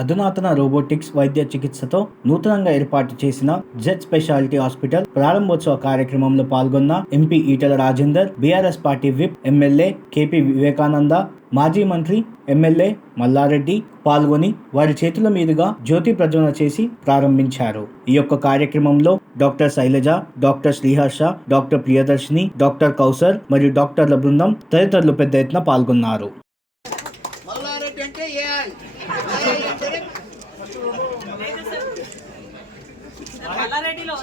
అధునాతన రోబోటిక్స్ వైద్య చికిత్సతో నూతనంగా ఏర్పాటు చేసిన జెడ్ స్పెషాలిటీ హాస్పిటల్ ప్రారంభోత్సవ కార్యక్రమంలో పాల్గొన్న MP Etela Rajender BRS party whip MLA KP Vivekananda మాజీ మంత్రి ఎమ్మెల్యే మల్లారెడ్డి పాల్గొని వారి చేతుల మీదుగా జ్యోతి ప్రజ్వలన చేసి ప్రారంభించారు. ఈ యొక్క కార్యక్రమంలో doctor Shailaja doctor Sriharsha doctor Priyadarshini doctor Kausar మరియు డాక్టర్ల బృందం తదితరులు పెద్ద ఎత్తున పాల్గొన్నారు.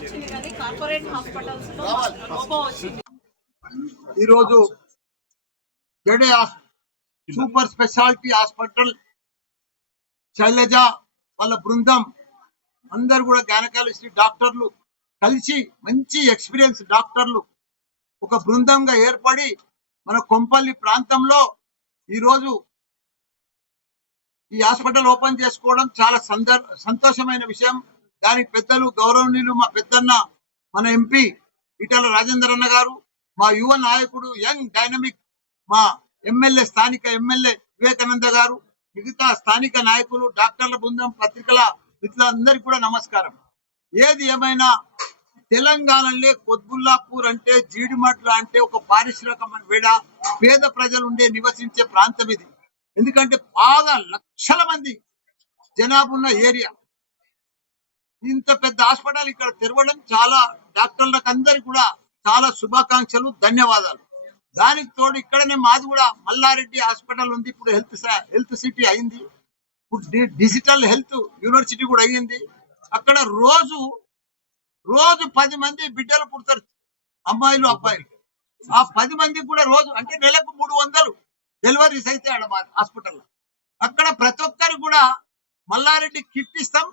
వచ్చింది కానీ కార్పొరేట్ హాస్పిటల్స్లో రోబో వచ్చింది. ఈరోజు జడే సూపర్ స్పెషాలిటీ హాస్పిటల్ శైలజ వాళ్ళ బృందం. అందరు కూడా గైనకాలజిస్ట్ డాక్టర్లు కలిసి మంచి ఎక్స్పీరియన్స్ డాక్టర్లు. ఒక బృందంగా ఏర్పడి మన కొంపల్లి ప్రాంతంలో ఈరోజు ఈ హాస్పిటల్ ఓపెన్ చేసుకోవడం చాలా సందర్ సంతోషమైన విషయం. దానికి పెద్దలు గౌరవనీయులు మా పెద్దన్న మన ఎంపీ ఇటల రాజేందర్ అన్న గారు మా యువ నాయకుడు యంగ్ డైనమిక్ మా ఎమ్మెల్యే స్థానిక ఎమ్మెల్యే వివేకానంద గారు మిగతా స్థానిక నాయకులు డాక్టర్ల బృందం పత్రికల మిత్రులందరికీ కూడా నమస్కారం. ఏది ఏమైనా తెలంగాణలో కొద్బుల్లాపూర్ అంటే జీడిమట్ల అంటే ఒక పారిశ్రామికమైన వేడ పేద ప్రజలు ఉండే నివసించే ప్రాంతం ఇది. ఎందుకంటే బాగా లక్షల మంది జనాభా ఉన్న ఏరియా. ఇంత పెద్ద హాస్పిటల్ ఇక్కడ తెరవడం చాలా డాక్టర్లకు అందరికి కూడా చాలా శుభాకాంక్షలు ధన్యవాదాలు. దానికి తోడు ఇక్కడనే మాది కూడా మల్లారెడ్డి హాస్పిటల్ ఉంది. ఇప్పుడు హెల్త్ హెల్త్ సిటీ అయింది. ఇప్పుడు డిజిటల్ హెల్త్ యూనివర్సిటీ కూడా అయ్యింది అక్కడ రోజు రోజు పది మంది బిడ్డలు పుడతారు. అమ్మాయిలు అబ్బాయిలు. ఆ పది మందికి కూడా రోజు అంటే నెలకు మూడు వందలు డెలివరీస్ అయితే ఆడ మా హాస్పిటల్లో. అక్కడ ప్రతి ఒక్కరు కూడా మల్లారెడ్డి కిట్ ఇస్తాం.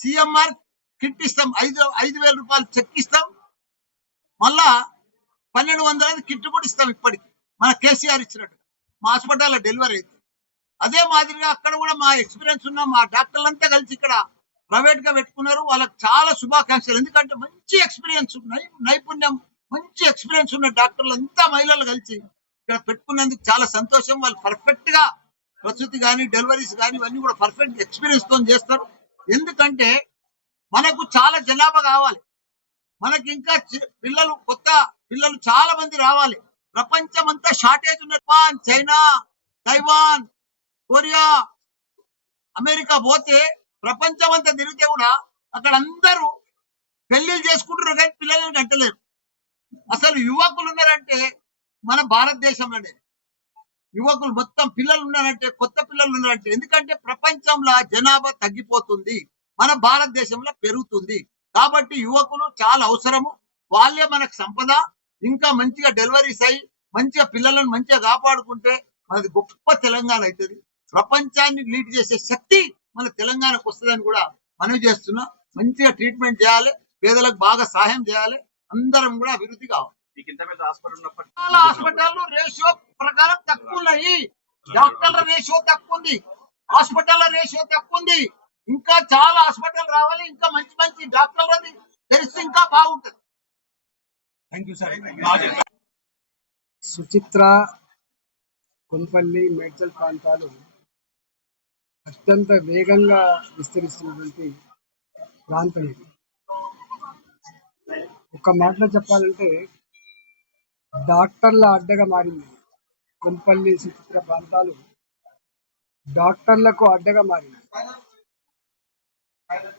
సిఎంఆర్ కిట్ ఇస్తాం ఐదు ఐదు వేల రూపాయలు చెక్ ఇస్తాం. మళ్ళా పన్నెండు వందల కిట్ కూడా ఇస్తాం ఇప్పటికి. మన కేసీఆర్ ఇచ్చినట్టు. మా హాస్పిటల్లో డెలివరీ అయితే అదే మాదిరిగా అక్కడ కూడా మా ఎక్స్పీరియన్స్ ఉన్న మా డాక్టర్లంతా కలిసి ఇక్కడ ప్రైవేట్గా పెట్టుకున్నారు. వాళ్ళకి చాలా శుభాకాంక్షలు. ఎందుకంటే మంచి ఎక్స్పీరియన్స్ నైపుణ్యం మంచి ఎక్స్పీరియన్స్ ఉన్న డాక్టర్లు అంతా మహిళలు కలిసి ఇక్కడ పెట్టుకున్నందుకు చాలా సంతోషం. వాళ్ళు పర్ఫెక్ట్గా ప్రసూతి కానీ డెలివరీస్ కానీ ఇవన్నీ కూడా పర్ఫెక్ట్ ఎక్స్పీరియన్స్తో చేస్తారు. ఎందుకంటే మనకు చాలా జనాభా కావాలి. మనకి ఇంకా చి- పిల్లలు కొత్త పిల్లలు చాలా మంది రావాలి. ప్రపంచం అంతా షార్టేజ్ ఉన్న Japan China Taiwan Korea America పోతే ప్రపంచం అంతా తిరిగితే కూడా అక్కడ అందరూ పెళ్ళిళ్ళు చేసుకుంటున్నారు కానీ పిల్లలను కట్టలేరు అసలు యువకులు ఉన్నారంటే మన భారతదేశంలోనే. యువకులు మొత్తం పిల్లలు ఉన్నారంటే కొత్త పిల్లలు ఉన్నారంటే ఎందుకంటే ప్రపంచంలో జనాభా తగ్గిపోతుంది. మన భారతదేశంలో పెరుగుతుంది. కాబట్టి యువకులు చాలా అవసరము. వాళ్ళే మనకు సంపద. ఇంకా మంచిగా డెలివరీస్ అయ్యి మంచిగా పిల్లలను మంచిగా కాపాడుకుంటే మనది గొప్ప తెలంగాణ అవుతుంది. ప్రపంచాన్ని లీడ్ చేసే శక్తి మన తెలంగాణకు వస్తుందని కూడా మనవి చేస్తున్నా. మంచిగా ట్రీట్మెంట్ చేయాలి. పేదలకు బాగా సహాయం చేయాలి. అందరం కూడా అభివృద్ధి కావాలి. హాస్పిటల్ ఉన్నప్పటికీ చాలా హాస్పిటల్ రేషియో ప్రకారం తక్కువ ఉన్నాయి. డాక్టర్ల రేషియో తక్కువ ఉంది. హాస్పిటల్ రేషియో తక్కువ ఉంది. ఇంకా చాలా హాస్పిటల్ రావాలి. ఇంకా మంచి మంచి డాక్టర్లని తెలిస్తే ఇంకా బాగుంటది. Thank you sir Suchitra Kompally Medchal ప్రాంతాలు అత్యంత వేగంగా విస్తరిస్తున్నటువంటి ప్రాంతం ఇది. ఒక మాటలో చెప్పాలంటే డాక్టర్ల అడ్డగా మారింది. కొంపల్లి సుచిత్ర ప్రాంతాలు డాక్టర్లకు అడ్డగా మారింది.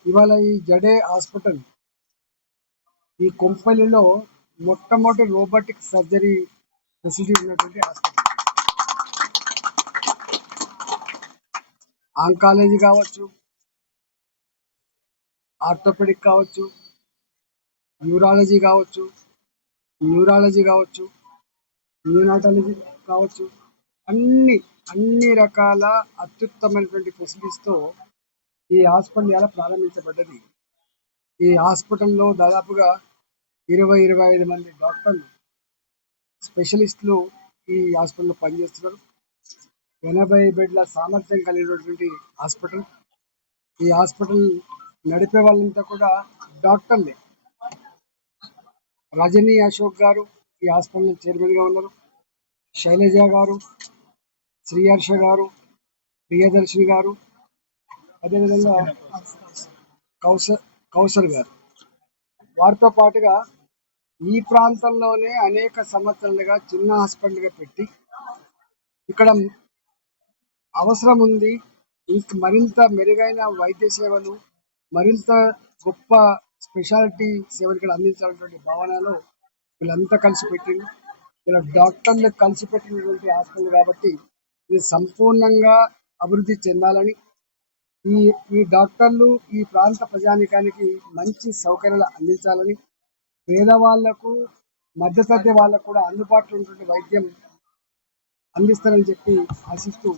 ఇవాళ ఈ జడే హాస్పిటల్ ఈ కొంపల్లిలో మొట్టమొదటి రోబోటిక్ సర్జరీ ఫెసిలిటీ ఉన్నటువంటి హాస్పిటల్. ఆంకాలజీ కావచ్చు ఆర్థోపెడిక్ కావచ్చు న్యూరాలజీ కావచ్చు న్యూరాలజీ కావచ్చు న్యూనాటాలజీ కావచ్చు అన్ని అన్ని రకాల అత్యుత్తమైనటువంటి ఫెసిలిటీస్తో ఈ హాస్పిటల్ ఇలా ప్రారంభించబడ్డది. ఈ హాస్పిటల్లో దాదాపుగా ఇరవై ఇరవై ఐదు మంది డాక్టర్లు స్పెషలిస్టులు ఈ హాస్పిటల్లో పనిచేస్తున్నారు. ఎనభై బెడ్ల సామర్థ్యం కలిగినటువంటి హాస్పిటల్. ఈ హాస్పిటల్ నడిపే వాళ్ళంతా కూడా డాక్టర్లే. రజనీ అశోక్ గారు ఈ హాస్పిటల్ చైర్మన్గా ఉన్నారు. శైలజ గారు శ్రీహర్ష గారు ప్రియదర్శిని గారు అదేవిధంగా కౌసర్ కౌసర్ గారు. వారితో పాటుగా ఈ ప్రాంతంలోనే అనేక సంవత్సరాలుగా చిన్న హాస్పిటల్గా పెట్టి ఇక్కడ అవసరం ఉంది. ఇంక మరింత మెరుగైన వైద్య సేవలు మరింత గొప్ప స్పెషాలిటీ సేవలు ఇక్కడ అందించాలన్నటువంటి భావనలో వీళ్ళంతా కలిసి పెట్టింది. ఇలా డాక్టర్లు కలిసి పెట్టినటువంటి హాస్పిటల్ కాబట్టి ఇది సంపూర్ణంగా అభివృద్ధి చెందాలని ఈ ఈ డాక్టర్లు ఈ ప్రాంత ప్రజానికానికి మంచి సౌకర్యాలు అందించాలని పేదవాళ్ళకు మధ్యతరగతి వాళ్ళకు కూడా అందుబాటులో ఉన్నటువంటి వైద్యం అందిస్తారని చెప్పి ఆశిస్తూ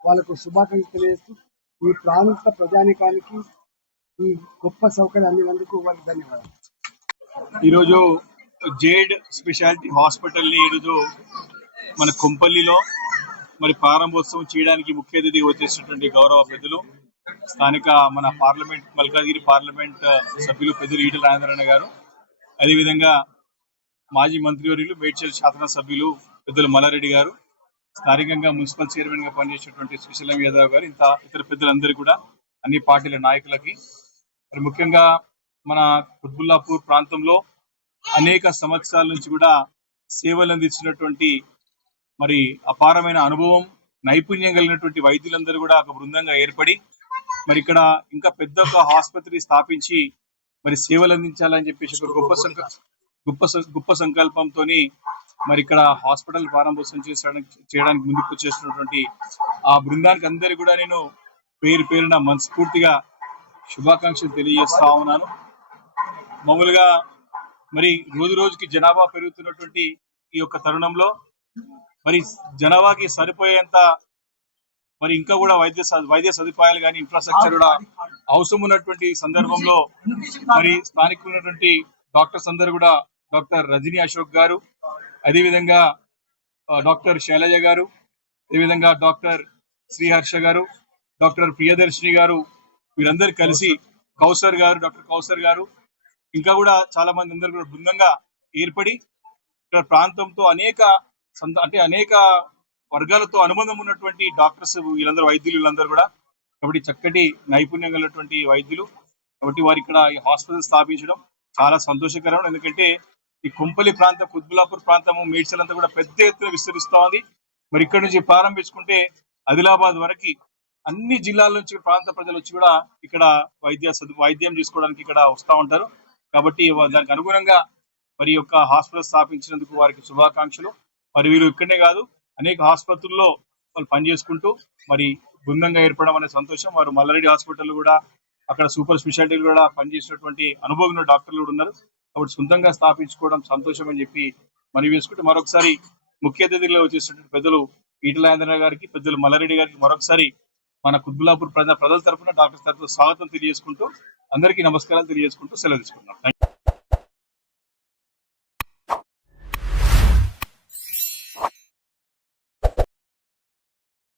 వాళ్ళకు శుభాకాంక్షలు తెలియజేస్తూ ఈ ప్రాంత ప్రజానికానికి ఈ గొప్ప సౌకర్యం అందినందుకు వాళ్ళకి ధన్యవాదాలు. ఈరోజు జేడ్ స్పెషాలిటీ హాస్పిటల్ని ఈరోజు మన కొంపల్లిలో మరి ప్రారంభోత్సవం చేయడానికి ముఖ్య అతిథిగా వచ్చేసినటువంటి గౌరవ పెద్దలు స్థానిక మన పార్లమెంట్ మల్కాజ్గిరి పార్లమెంట్ సభ్యులు పెద్దలు ఈటల రాజేంద్రన్న గారు అదేవిధంగా మాజీ మంత్రివర్యులు మేడ్చల్ శాసనసభ్యులు పెద్దలు మల్లారెడ్డి గారు స్థానికంగా మున్సిపల్ చైర్మన్గా పనిచేసినటువంటి శ్రీశైలం యాదవ్ గారు ఇంత ఇతర పెద్దలందరూ కూడా అన్ని పార్టీల నాయకులకి మరి ముఖ్యంగా మన కుత్బుల్లాపూర్ ప్రాంతంలో అనేక సంవత్సరాల నుంచి కూడా సేవలు అందించినటువంటి మరి అపారమైన అనుభవం నైపుణ్యం కలిగినటువంటి వైద్యులందరూ కూడా ఒక బృందంగా ఏర్పడి మరి ఇక్కడ ఇంకా పెద్ద ఒక ఆసుపత్రి స్థాపించి మరి సేవలు అందించాలని చెప్పేసి ఒక గొప్ప సంక గొప్ప గొప్ప సంకల్పంతో మరి ఇక్కడ హాస్పిటల్ ప్రారంభోత్సవం చేసడానికి చేయడానికి ముందుకు వచ్చేసినటువంటి ఆ బృందానికి అందరికీ కూడా నేను పేరు పేరున మనస్ఫూర్తిగా శుభాకాంక్షలు తెలియజేస్తా ఉన్నాను. మామూలుగా మరి రోజు రోజుకి జనాభా పెరుగుతున్నటువంటి ఈ యొక్క తరుణంలో మరి జనాభాకి సరిపోయేంత మరి ఇంకా కూడా వైద్య స- వైద్య సదుపాయాలు కానీ ఇన్ఫ్రాస్ట్రక్చర్ కూడా అవసరం ఉన్నటువంటి సందర్భంలో మరి స్థానిక ఉన్నటువంటి డాక్టర్స్ అందరు కూడా డాక్టర్ రజనీ అశోక్ గారు అదేవిధంగా డాక్టర్ శైలజ గారు అదేవిధంగా డాక్టర్ శ్రీహర్ష గారు డాక్టర్ ప్రియదర్శిని గారు వీరందరూ కలిసి కౌసర్ గారు డాక్టర్ కౌసర్ గారు ఇంకా కూడా చాలా మంది అందరు కూడా బృందంగా ఏర్పడి ఇక్కడ ప్రాంతంతో అనేక సంత అంటే అనేక వర్గాలతో అనుబంధం ఉన్నటువంటి డాక్టర్స్ వీళ్ళందరూ వైద్యులు వీళ్ళందరూ కూడా. కాబట్టి చక్కటి నైపుణ్యం కలిగినటువంటి వైద్యులు. కాబట్టి వారు ఇక్కడ ఈ హాస్పిటల్ స్థాపించడం చాలా సంతోషకరం. ఎందుకంటే ఈ కుంపలి ప్రాంతం కుత్బులాపూర్ ప్రాంతము మేడ్చల్ అంతా కూడా పెద్ద ఎత్తున విస్తరిస్తోంది మరి ఇక్కడ నుంచి ప్రారంభించుకుంటే ఆదిలాబాద్ వరకు అన్ని జిల్లాల నుంచి ప్రాంత ప్రజలు వచ్చి కూడా ఇక్కడ వైద్య వైద్యం చేసుకోవడానికి ఇక్కడ వస్తూ ఉంటారు. కాబట్టి దానికి అనుగుణంగా మరి యొక్క హాస్పిటల్ స్థాపించినందుకు వారికి శుభాకాంక్షలు. మరి వీరు ఇక్కడనే కాదు అనేక ఆసుపత్రుల్లో వాళ్ళు పనిచేసుకుంటూ మరి బృందంగా ఏర్పడడం అనే సంతోషం. వారు మల్లారెడ్డి హాస్పిటల్ కూడా అక్కడ సూపర్ స్పెషాలిటీలు కూడా పనిచేసినటువంటి అనుభవం డాక్టర్లు కూడా ఉన్నారు. కాబట్టి సొంతంగా స్థాపించుకోవడం సంతోషం అని చెప్పి మనం వేసుకుంటే మరొకసారి ముఖ్య అతిథిలో వచ్చేసినటువంటి పెద్దలు ఈటలాంధ్ర గారికి పెద్దలు మల్లారెడ్డి గారికి మరొకసారి మన కుద్బులాపూర్ ప్రజల ప్రజల తరపున డాక్టర్ తరఫున స్వాగతం తెలియజేసుకుంటూ అందరికీ నమస్కారాలు తెలియజేసుకుంటూ సెలవు తీసుకుంటున్నాం.